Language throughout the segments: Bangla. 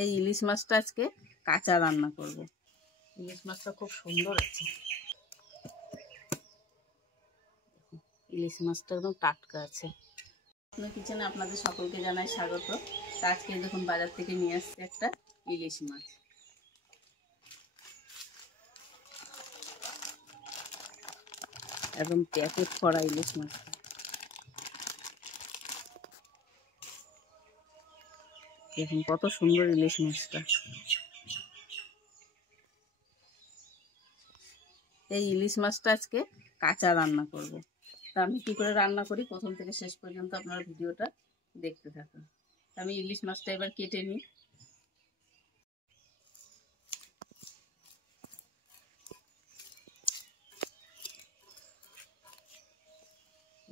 এই ইলিশ মাছটা আজকে কাঁচা রান্না করব। ইলিশ মাছটা খুব সুন্দর আছে। ইলিশ মাছটা একদম টাটকা আছে। আপনার কিচেনে আপনাদের সকলকে জানাই স্বাগত। আজকে দেখুন বাজার থেকে নিয়ে আসছে একটা ইলিশ মাছ। একদম প্যাকেট করা ইলিশ মাছ। দেখুন কত সুন্দর ইলিশ মাছটা। এই ইলিশ মাছটা আজকে কাঁচা রান্না করব। তা আমি কি করে রান্না করি প্রথম থেকে শেষ পর্যন্ত আপনারা ভিডিওটা দেখতে থাকুন। আমি ইলিশ মাছটা এবার কেটে নিই।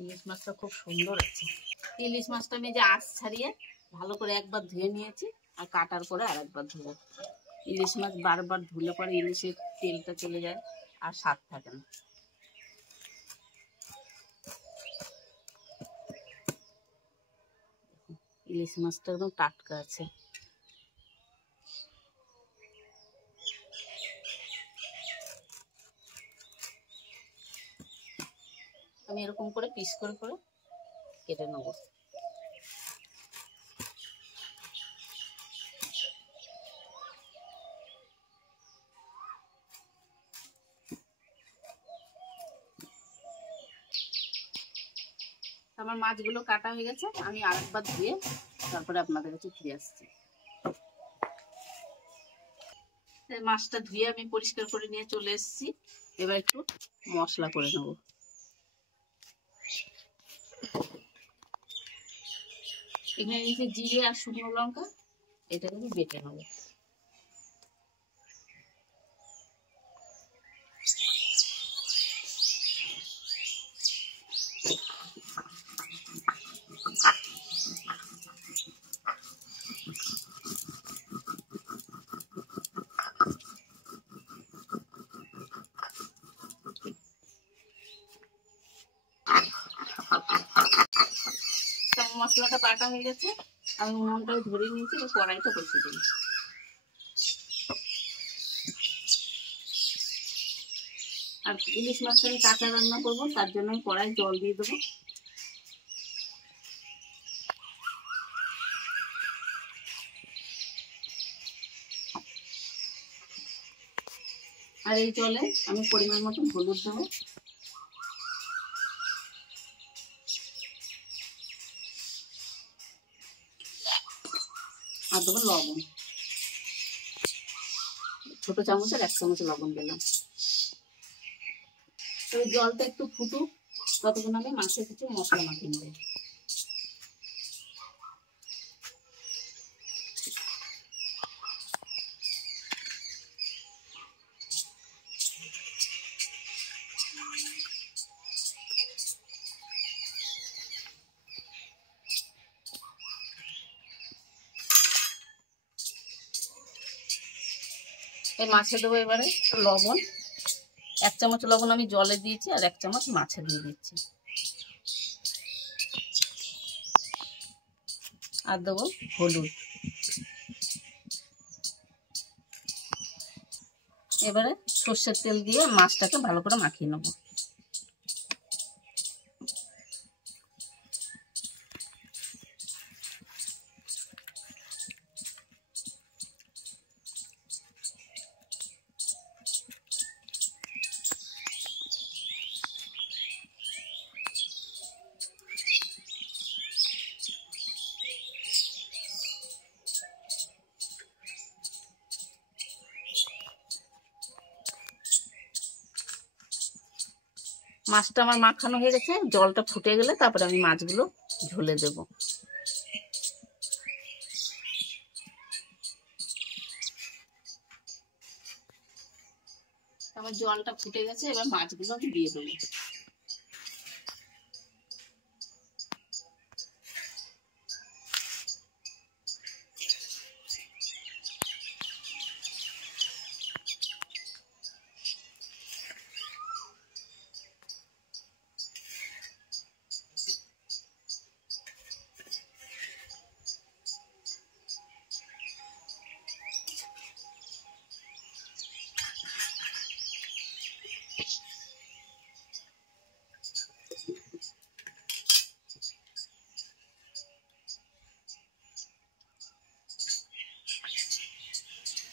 ইলিশ মাছটা খুব সুন্দর আছে। ইলিশ মাছটা আমি যে আঁশ ছাড়িয়ে ভালো করে একবার ধুয়ে নিয়েছি, আর কাটার পরে আর একবার ধুয়ে। ইলিশ মাছ বারবার ধুলে পরে ইলিশের তেলটা চলে যায়, আর স্বাদ থাকে না। ইলিশ মাছটা একদম টাটকা আছে। আমি এরকম করে পিস করে করে কেটে নেব। আমার মাছগুলো কাটা হয়ে গেছে, আমি আরেকবার ধুয়ে তারপরে আপনাদের কাছে ফিরে আসছি। মাছটা ধুয়ে আমি পরিষ্কার করে নিয়ে চলে এসেছি। এবার একটু মশলা করে নেব। এখানে নিচে জিরে আর শুকনো লঙ্কা, এটাকে আমি বেটে নেব। মশলাটা বাটা হয়ে গেছে, আমি উনুনটাও ধরে নিয়েছি, কড়াইটা বসিয়ে দিই। আর ইলিশ মাছটা আমি কাঁচা রান্না করবো, তার জন্য আমি কড়াই জল দিয়ে দেবো। আর এই জলে আমি পরিমাণ মতন হলুদ দেবো, আর দেবো লবণ। ছোট চামচের 1 চামচ লবণ দিলাম। তো জলটা একটু ফুটুক, ততক্ষণ আমি মাছের কিছু মশলা মাখিয়ে নেব। এই মাছে দেবো এবারে লবণ। 1 চামচ লবণ আমি জলে দিয়েছি, আর 1 চামচ মাছে দিয়ে দিচ্ছি। আর দেবো হলুদ। এবারে সর্ষের তেল দিয়ে মাছটাকে ভালো করে মাখিয়ে নেব। মাছটা আমার মাখানো হয়ে গেছে, জলটা ফুটে গেলে তারপরে আমি মাছগুলো ঝোলে দেব। আমার জলটা ফুটে গেছে, এবার মাছগুলো আমি দিয়ে দেবো।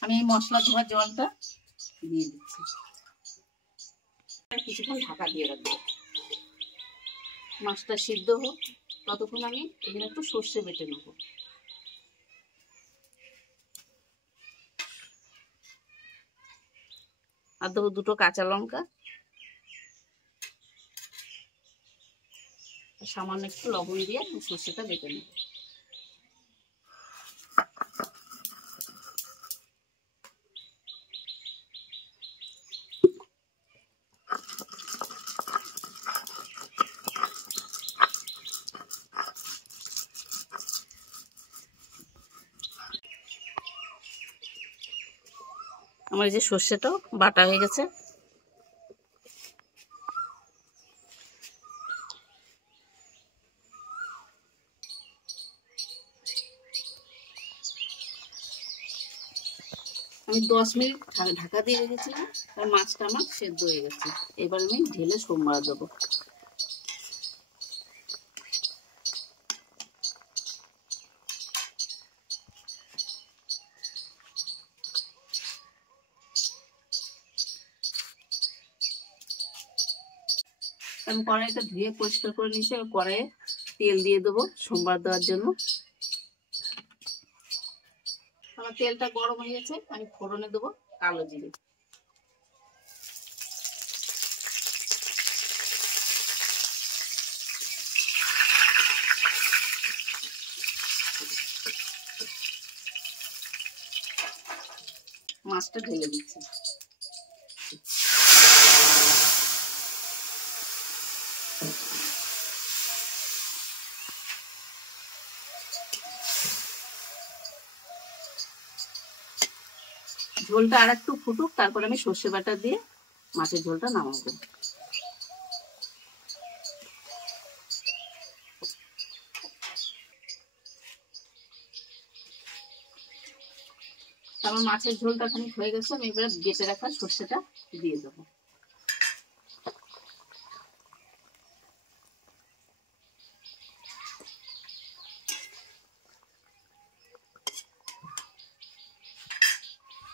আমি এই মশলা ধোয়া জলটা দিয়ে দিচ্ছি, কিছুক্ষণ ঢাকা দিয়ে রাখবো। মাছটা সিদ্ধ হোক ততক্ষণ আমি এখানে একটু সর্ষে বেটে নেব। আর দেবো দুটো কাঁচা লঙ্কা, সামান্য একটু লবণ দিয়ে সর্ষেটা বেটে নেব। আমার এই যে সর্ষেটাও বাটা হয়ে গেছে। আমি 10 মিনিট ঢাকা দিয়ে রেখেছিলাম, আর মাছটা আমার সেদ্ধ হয়ে গেছে। এবার আমি ঢেলে সোমবার দেবো। আমি কড়াইটা ধুয়ে পরিষ্কার করে নিয়েছি। আমি কড়াইয়ে তেল দিয়ে দেবো সোমবার দেওয়ার জন্য। আমার তেলটা গরম হয়ে গেছে, আমি ফোড়নে দেবো কালো জিরে। মাছটা ঢেলে দিচ্ছি। ঝোলটা আর একটু ফুটুক, তারপর আমি সর্ষে বাটা দিয়ে মাছের ঝোলটা নামাবো। আমার মাছের ঝোলটা খানিক হয়ে গেছে, আমি এবারে বেটে রাখা সর্ষেটা দিয়ে দেবো।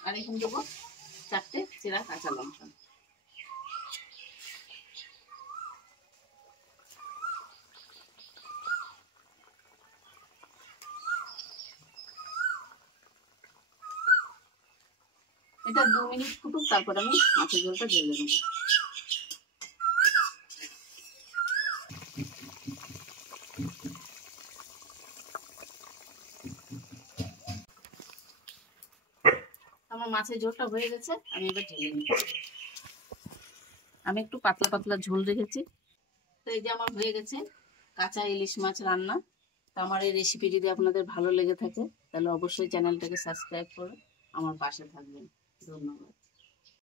আর এখন দেবো 4টে চেরা কাঁচা লঙ্কা। এটা 2 মিনিট ফুটুক, তারপর আমি মাছের ঝোলটা ঢেলে নেব। আমার মাছের ঝোলটা হয়ে গেছে, আমি এবার ঢেলে নিব। আমি একটু পাতলা পাতলা ঝোল রেখেছি। তো এই যে আমার হয়ে গেছে কাঁচা ইলিশ মাছ রান্না। তো আমার এই রেসিপি যদি আপনাদের ভালো লেগে থাকে তাহলে অবশ্যই চ্যানেলটাকে সাবস্ক্রাইব করে আমার পাশে থাকবেন। ধন্যবাদ।